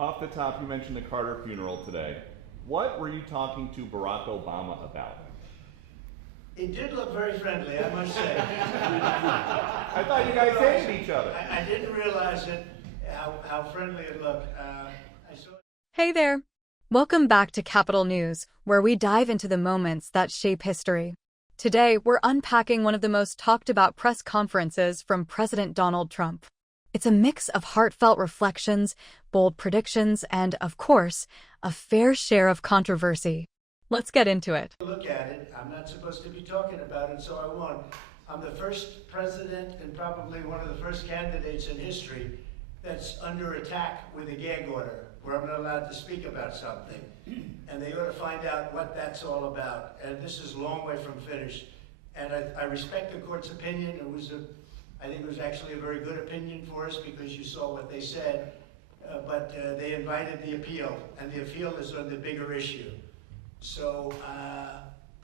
Off the top, you mentioned the Carter funeral today. What were you talking to Barack Obama about? It did look very friendly, I must say. I thought you guys hated each other. I didn't realize it, how friendly it looked. I saw. Hey there. Welcome back to Capital News, where we dive into the moments that shape history. Today, we're unpacking one of the most talked about press conferences from President Donald Trump. It's a mix of heartfelt reflections, bold predictions, and, of course, a fair share of controversy. Let's get into it. Look at it. I'm not supposed to be talking about it, so I won't. I'm the first president and probably one of the first candidates in history that's under attack with a gag order, where I'm not allowed to speak about something. And they ought to find out what that's all about. And this is a long way from finished. And I respect the court's opinion. I think it was actually a very good opinion for us because you saw what they said. But they invited the appeal, and the appeal is on the bigger issue. So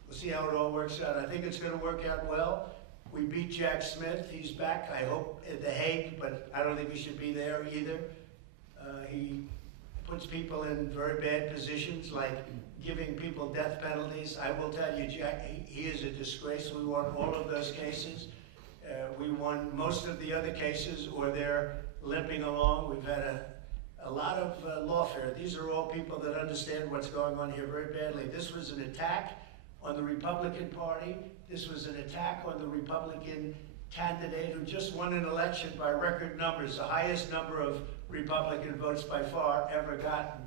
we'll see how it all works out. I think it's going to work out well. We beat Jack Smith. He's back, I hope, at The Hague, but I don't think he should be there either. He puts people in very bad positions, like giving people death penalties. I will tell you, Jack, he is a disgrace. We won all of those cases. We won most of the other cases, or they're limping along. We've had a lot of lawfare. These are all people that understand what's going on here very badly. This was an attack on the Republican Party. This was an attack on the Republican candidate who just won an election by record numbers, the highest number of Republican votes by far ever gotten.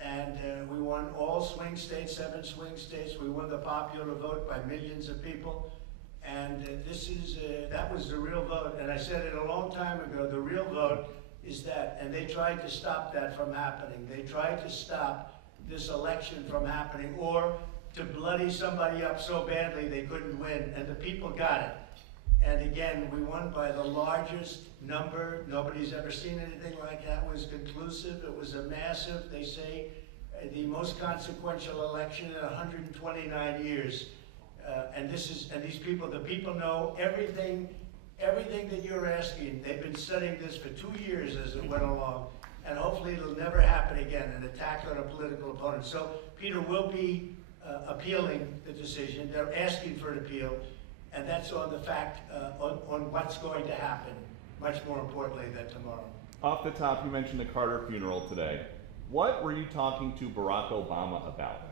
And we won all swing states, 7 swing states. We won the popular vote by millions of people. And that was the real vote. And I said it a long time ago, the real vote is that, and they tried to stop that from happening. They tried to stop this election from happening, or to bloody somebody up so badly they couldn't win, and the people got it. And again, we won by the largest number. Nobody's ever seen anything like that. It was conclusive. It was a massive, they say, the most consequential election in 129 years. And these people, the people know everything that you're asking. They've been studying this for 2 years as it went along, and hopefully it'll never happen again, an attack on a political opponent. So Peter will be appealing the decision. They're asking for an appeal, and that's on the fact, on what's going to happen, much more importantly than tomorrow. Off the top, you mentioned the Carter funeral today. What were you talking to Barack Obama about?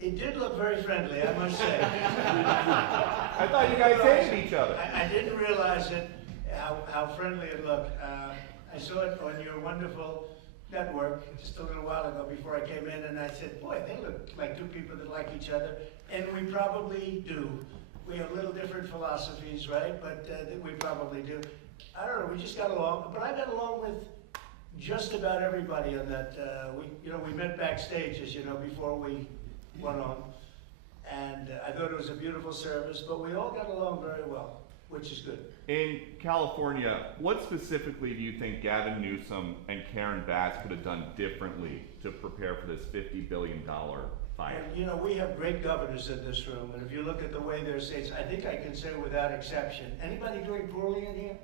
It did look very friendly, I must say. I thought you guys hated each other. I didn't realize it, how friendly it looked. I saw it on your wonderful network just a little while ago before I came in, and I said, boy, they look like two people that like each other. And we probably do. We have little different philosophies, right? But we probably do. I don't know, we just got along. But I got along with just about everybody on that. We met backstage, as you know, before we went on. And I thought it was a beautiful service, but we all got along very well, which is good. In California, what specifically do you think Gavin Newsom and Karen Bass could have done differently to prepare for this $50 billion fire? And, we have great governors in this room, and if you look at the way their states, I think I can say without exception, anybody doing poorly in here?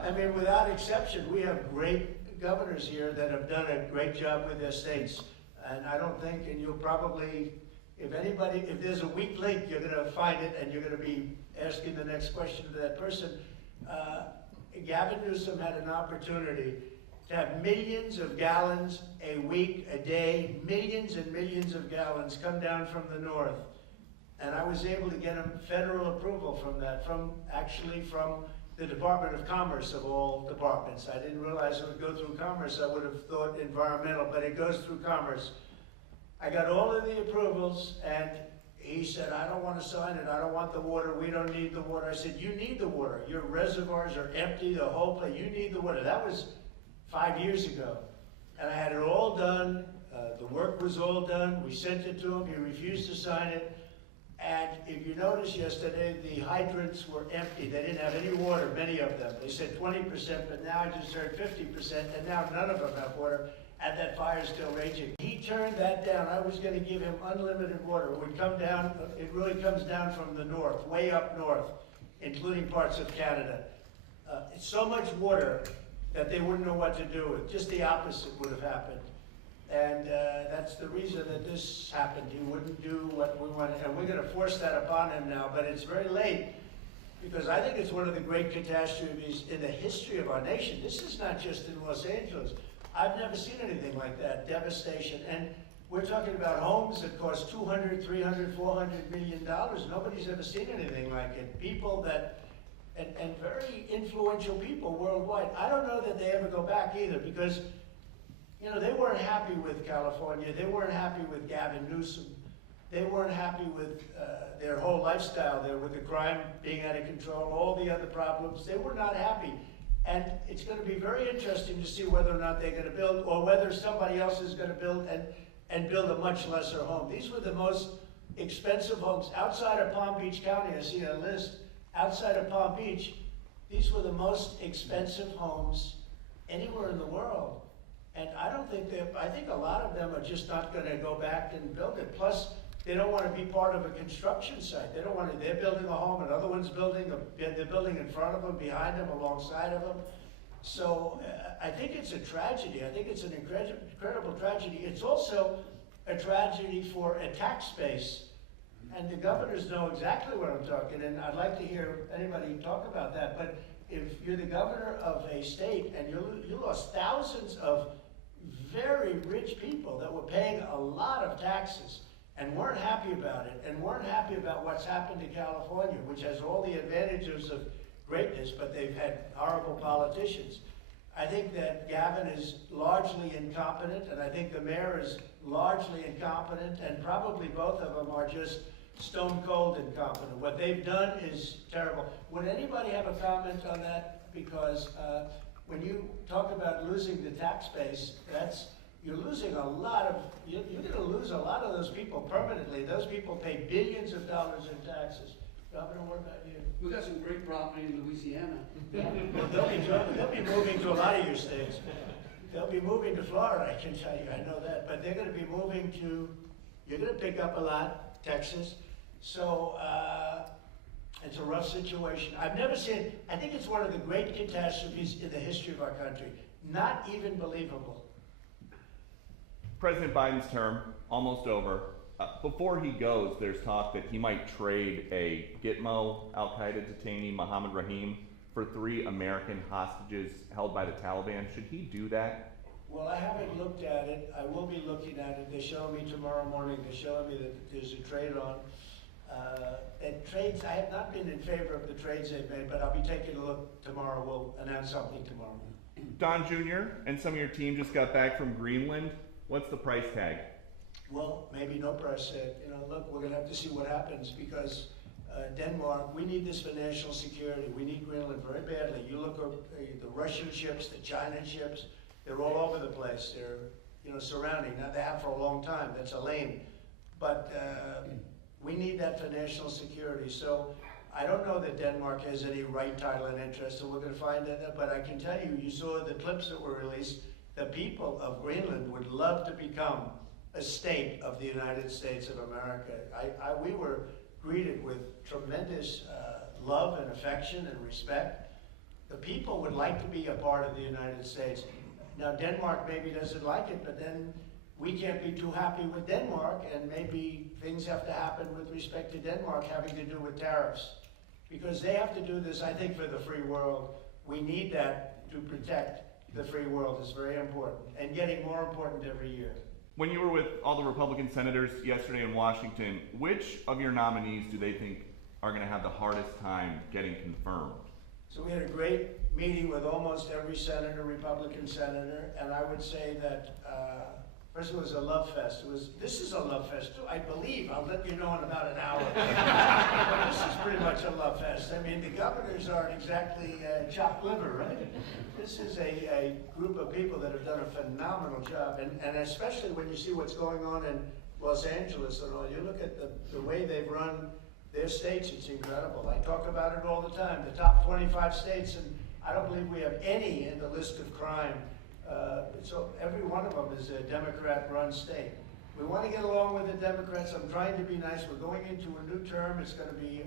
I mean, without exception, we have great governors here that have done a great job with their states. And I don't think, and you'll probably, if there's a weak link, you're going to find it, and you're going to be asking the next question to that person. Gavin Newsom had an opportunity to have millions of gallons a week, a day, millions and millions of gallons come down from the north. And I was able to get him federal approval from that, from the Department of Commerce of all departments. I didn't realize it would go through Commerce. I would have thought environmental, but it goes through Commerce. I got all of the approvals, and he said, I don't want to sign it. I don't want the water. We don't need the water. I said, you need the water. Your reservoirs are empty, the whole place. You need the water. That was 5 years ago. And I had it all done. The work was all done. We sent it to him. He refused to sign it. And if you noticed yesterday, the hydrants were empty. They didn't have any water, many of them. They said 20%, but now I just heard 50%, and now none of them have water, and that fire's still raging. He turned that down. I was going to give him unlimited water. It would come down, it really comes down from the north, way up north, including parts of Canada. It's so much water that they wouldn't know what to do with. Just the opposite would have happened. And that's the reason that this happened. He wouldn't do what we wanted, and we're going to force that upon him now, but it's very late, because I think it's one of the great catastrophes in the history of our nation. This is not just in Los Angeles. I've never seen anything like that, devastation. And we're talking about homes that cost $200, $300, $400 million. Nobody's ever seen anything like it. People that, and very influential people worldwide. I don't know that they ever go back either, because you know, they weren't happy with California. They weren't happy with Gavin Newsom. They weren't happy with their whole lifestyle there, with the crime being out of control, all the other problems. They were not happy. And it's going to be very interesting to see whether or not they're going to build, or whether somebody else is going to build and build a much lesser home. These were the most expensive homes outside of Palm Beach County. I see a list. Outside of Palm Beach, these were the most expensive homes anywhere in the world. And I don't think I think a lot of them are just not going to go back and build it. Plus, they don't want to be part of a construction site. They don't want to, they're building a home, another one's building, they're building in front of them, behind them, alongside of them. So I think it's a tragedy. I think it's an incredible tragedy. It's also a tragedy for a tax base. And the governors know exactly what I'm talking, and I'd like to hear anybody talk about that. But if you're the governor of a state and you lost thousands of very rich people that were paying a lot of taxes and weren't happy about it, and weren't happy about what's happened to California, which has all the advantages of greatness, but they've had horrible politicians. I think that Gavin is largely incompetent, and I think the mayor is largely incompetent, and probably both of them are just stone cold incompetent. What they've done is terrible. Would anybody have a comment on that? Because when you talk about losing the tax base, you're losing a lot of, you're going to lose a lot of those people permanently. Those people pay billions of dollars in taxes. Governor, what about you? We got some great property in Louisiana. They'll be moving to a lot of your states. They'll be moving to Florida, I can tell you, I know that. But they're going to be moving to, you're going to pick up a lot, Texas. So it's a rough situation. I've never seen, I think it's one of the great catastrophes in the history of our country. Not even believable. President Biden's term, almost over. Before he goes, there's talk that he might trade a Gitmo al-Qaeda detainee, Mohammed Rahim, for 3 American hostages held by the Taliban. Should he do that? Well, I haven't looked at it. I will be looking at it. They're showing me tomorrow morning. They're showing me that there's a trade on. And trades, I have not been in favor of the trades they've made, but I'll be taking a look tomorrow. We'll announce something tomorrow. Don Jr. and some of your team just got back from Greenland. What's the price tag? Well, maybe no price tag. You know, look, we're going to have to see what happens, because Denmark, we need this for national security. We need Greenland very badly. You look at the Russian ships, the China ships, they're all over the place. They're, you know, surrounding. Now, they have for a long time. That's a lane. But we need that for national security. So I don't know that Denmark has any right, title, and interest, so we're going to find that. But I can tell you, you saw the clips that were released. The people of Greenland would love to become a state of the United States of America. We were greeted with tremendous love and affection and respect. The people would like to be a part of the United States. Now, Denmark maybe doesn't like it, but then we can't be too happy with Denmark, and maybe things have to happen with respect to Denmark having to do with tariffs. Because they have to do this, I think, for the free world. We need that to protect the free world. It's very important, and getting more important every year. When you were with all the Republican senators yesterday in Washington, which of your nominees do they think are going to have the hardest time getting confirmed? So we had a great meeting with almost every senator, Republican senator, and I would say that first it was a love fest. This is a love fest too, I believe. I'll let you know in about an hour. But this is pretty much a love fest. I mean, the governors aren't exactly chopped liver, right? This is a group of people that have done a phenomenal job, and especially when you see what's going on in Los Angeles and all. You look at the way they've run their states, it's incredible. I talk about it all the time. The top 25 states, and I don't believe we have any in the list of crime. So every one of them is a Democrat-run state. We want to get along with the Democrats. I'm trying to be nice. We're going into a new term. It's going to be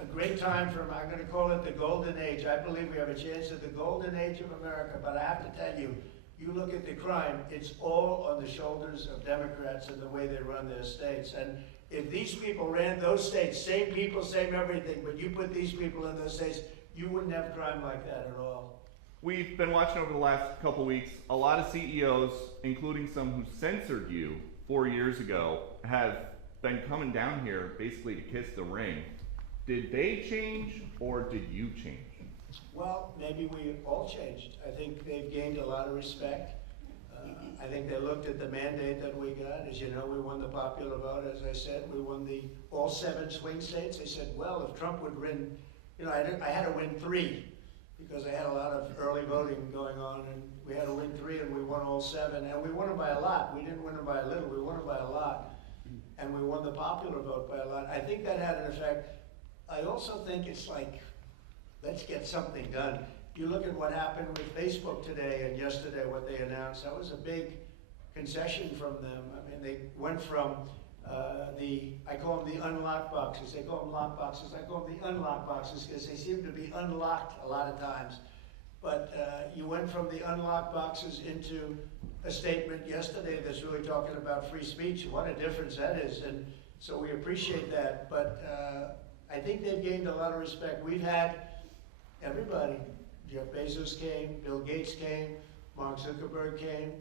a great time for, I'm gonna call it the golden age. I believe we have a chance at the golden age of America, but I have to tell you, you look at the crime, it's all on the shoulders of Democrats and the way they run their states. And if these people ran those states, same people, same everything, but you put these people in those states, you wouldn't have crime like that at all. We've been watching over the last couple weeks, a lot of CEOs, including some who censored you 4 years ago, have been coming down here basically to kiss the ring. Did they change or did you change? Well, maybe we all changed. I think they've gained a lot of respect. I think they looked at the mandate that we got. As you know, we won the popular vote, as I said. We won all 7 swing states. They said, well, if Trump would win, I had to win 3 because I had a lot of early voting going on, and we had to win 3, and we won all 7, and we won them by a lot. We didn't win them by a little, we won them by a lot, and we won the popular vote by a lot. I think that had an effect. I also think it's like, let's get something done. You look at what happened with Facebook today and yesterday, what they announced, that was a big concession from them. I mean, they went from I call them the unlock boxes. They call them lock boxes. I call them the unlock boxes because they seem to be unlocked a lot of times. But you went from the unlock boxes into a statement yesterday that's really talking about free speech. What a difference that is. And so we appreciate that. But I think they've gained a lot of respect. We've had everybody. Jeff Bezos came, Bill Gates came, Mark Zuckerberg came.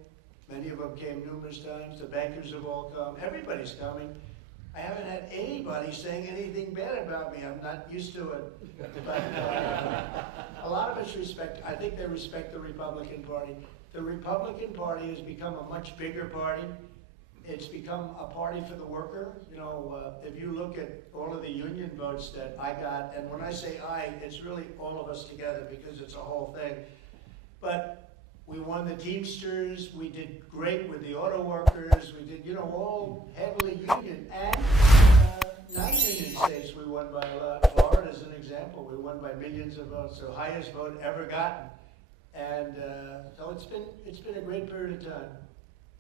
Many of them came numerous times. The bankers have all come. Everybody's coming. I haven't had anybody saying anything bad about me. I'm not used to it. But a lot of it's respect. I think they respect the Republican Party. The Republican Party has become a much bigger party. It's become a party for the worker. If you look at all of the union votes that I got, and when I say I, it's really all of us together because it's a whole thing. But we won the Teamsters, we did great with the auto workers, we did, all heavily union, and non-union states we won by a lot. Florida is an example, we won by millions of votes, the highest vote ever gotten. And so it's been a great period of time.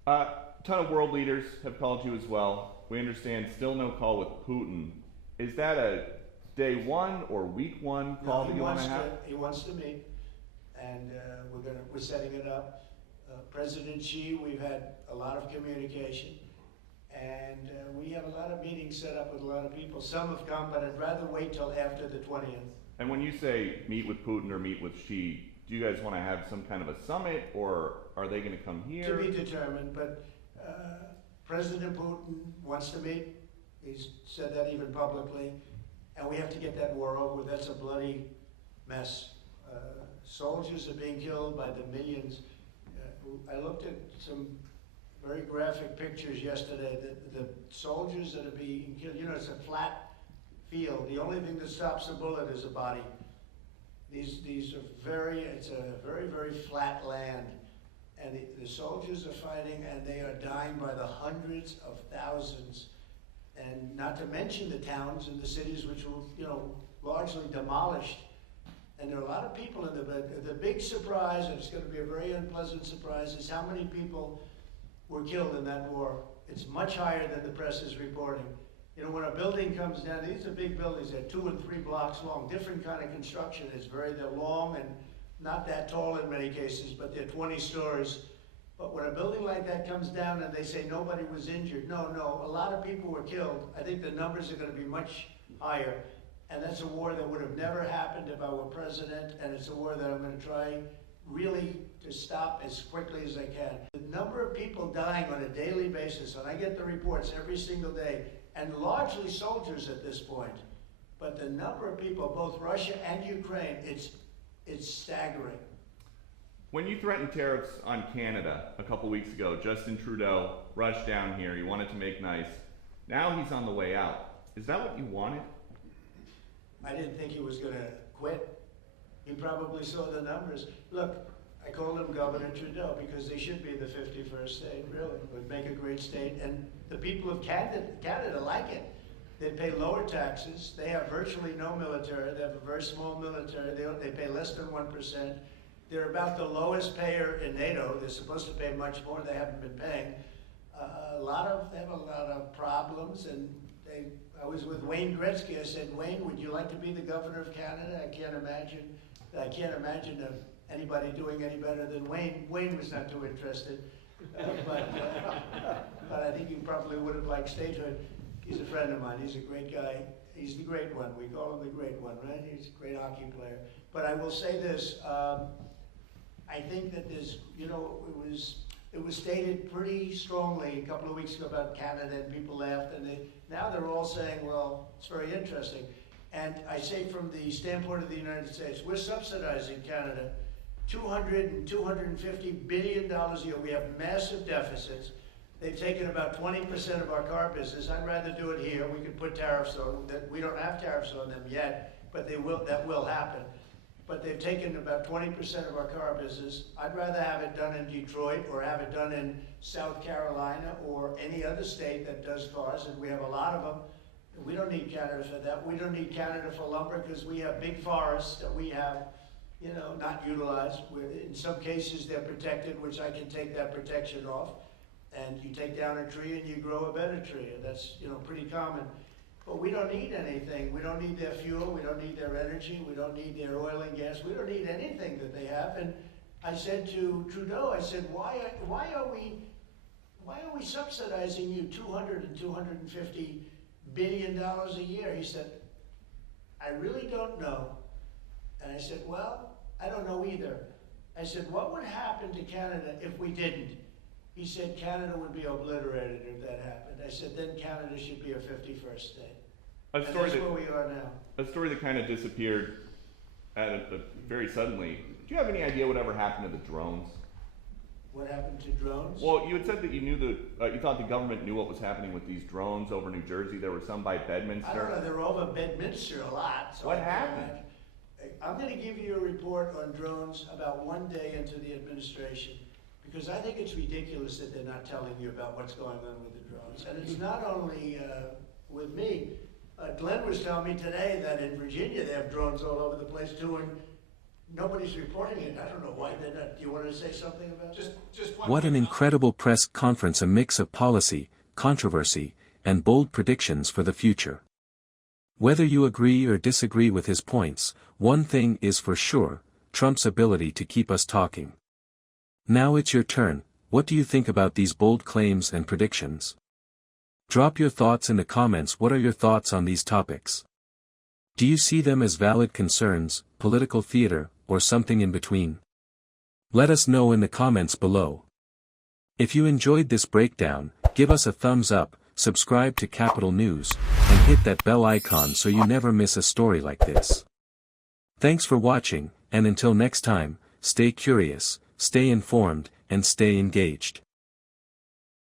A ton of world leaders have called you as well. We understand still no call with Putin. Is that a day 1 or week 1 call that you want to have? He wants to meet. And we're setting it up. President Xi, we've had a lot of communication, and we have a lot of meetings set up with a lot of people. Some have come, but I'd rather wait till after the 20th. And when you say meet with Putin or meet with Xi, do you guys want to have some kind of a summit, or are they going to come here? To be determined, but President Putin wants to meet. He's said that even publicly, and we have to get that war over. That's a bloody mess. Soldiers are being killed by the millions. I looked at some very graphic pictures yesterday. The soldiers that are being killed, it's a flat field. The only thing that stops a bullet is a body. These are it's a very, very flat land. And the soldiers are fighting, and they are dying by the hundreds of thousands. And not to mention the towns and the cities which were, largely demolished. And there are a lot of people in the big surprise, and it's going to be a very unpleasant surprise, is how many people were killed in that war. It's much higher than the press is reporting. When a building comes down, these are big buildings, they're 2 and 3 blocks long, different kind of construction. They're long and not that tall in many cases, but they're 20 stories. But when a building like that comes down and they say nobody was injured, no, a lot of people were killed. I think the numbers are going to be much higher. And that's a war that would have never happened if I were president, and it's a war that I'm going to try really to stop as quickly as I can. The number of people dying on a daily basis, and I get the reports every single day, and largely soldiers at this point, but the number of people, both Russia and Ukraine, it's staggering. When you threatened tariffs on Canada a couple weeks ago, Justin Trudeau rushed down here. He wanted to make nice. Now he's on the way out. Is that what you wanted? I didn't think he was going to quit. He probably saw the numbers. Look, I call him Governor Trudeau because they should be the 51st state, really. It would make a great state. And the people of Canada like it. They pay lower taxes. They have virtually no military. They have a very small military. They pay less than 1%. They're about the lowest payer in NATO. They're supposed to pay much more. They haven't been paying. They have a lot of problems, and I was with Wayne Gretzky. I said, Wayne, would you like to be the governor of Canada? I can't imagine anybody doing any better than Wayne. Wayne was not too interested, but I think he probably would have liked statehood. He's a friend of mine. He's a great guy. He's the great one. We call him the great one, right? He's a great hockey player. But I will say this, I think that there's, it was stated pretty strongly a couple of weeks ago about Canada, and people laughed, and now they're all saying, well, it's very interesting. And I say from the standpoint of the United States, we're subsidizing Canada $200 and $250 billion a year. We have massive deficits. They've taken about 20% of our car business. I'd rather do it here. We could put tariffs on that. We don't have tariffs on them yet, but that will happen. But they've taken about 20% of our car business. I'd rather have it done in Detroit or have it done in South Carolina or any other state that does cars, and we have a lot of them. We don't need Canada for that. We don't need Canada for lumber because we have big forests that we have, not utilized. In some cases, they're protected, which I can take that protection off. And you take down a tree and you grow a better tree, and that's pretty common. But we don't need anything. We don't need their fuel. We don't need their energy. We don't need their oil and gas. We don't need anything that they have. And I said to Trudeau, I said, why are we subsidizing you $200 and $250 billion a year? He said, I really don't know. And I said, well, I don't know either. I said, what would happen to Canada if we didn't? He said Canada would be obliterated if that happened. I said then Canada should be a 51st state. And that's where we are now. A story that kind of disappeared very suddenly. Do you have any idea whatever happened to the drones? What happened to drones? Well, you had said that you thought the government knew what was happening with these drones over New Jersey. There were some by Bedminster. I don't know. They're over Bedminster a lot. So what happened? I'm going to give you a report on drones about one day into the administration, because I think it's ridiculous that they're not telling you about what's going on with the drones. And it's not only with me. Glenn was telling me today that in Virginia they have drones all over the place too, and nobody's reporting it. I don't know why they're not. Do you want to say something about that? What an incredible press conference, a mix of policy, controversy, and bold predictions for the future. Whether you agree or disagree with his points, one thing is for sure, Trump's ability to keep us talking. Now it's your turn. What do you think about these bold claims and predictions? Drop your thoughts in the comments. What are your thoughts on these topics? Do you see them as valid concerns, political theater, or something in between? Let us know in the comments below. If you enjoyed this breakdown, give us a thumbs up, subscribe to Capital News, and hit that bell icon so you never miss a story like this. Thanks for watching, and until next time, stay curious, stay informed, and stay engaged.